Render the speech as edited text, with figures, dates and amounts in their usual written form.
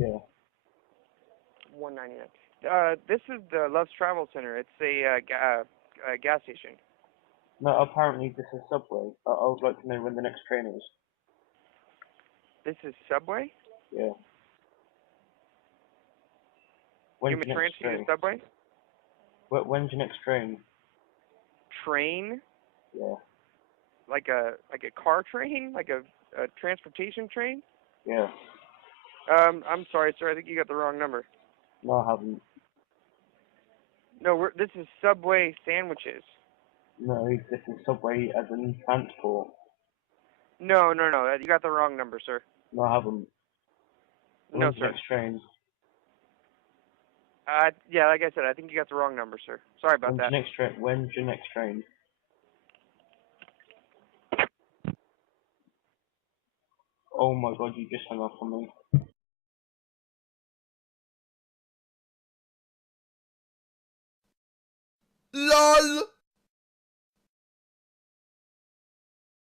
Yeah. 199. This is the Love's Travel Center. It's a gas station. No, apparently this is Subway. I would like to know when the next train is. This is Subway? Yeah. You When's want me your to next transfer you to train? Subway? When's your next train? Train? Yeah. Like a car train? Like a transportation train? Yeah. I'm sorry, sir. I think you got the wrong number. No, I haven't. No, this is Subway sandwiches. No, this is Subway as in transport. No, no, no. You got the wrong number, sir. No, I haven't. No, When's the sir. next train? Yeah, like I said, I think you got the wrong number, sir. Sorry about that. When's your next train? Oh my god, you just hung up on me. LOL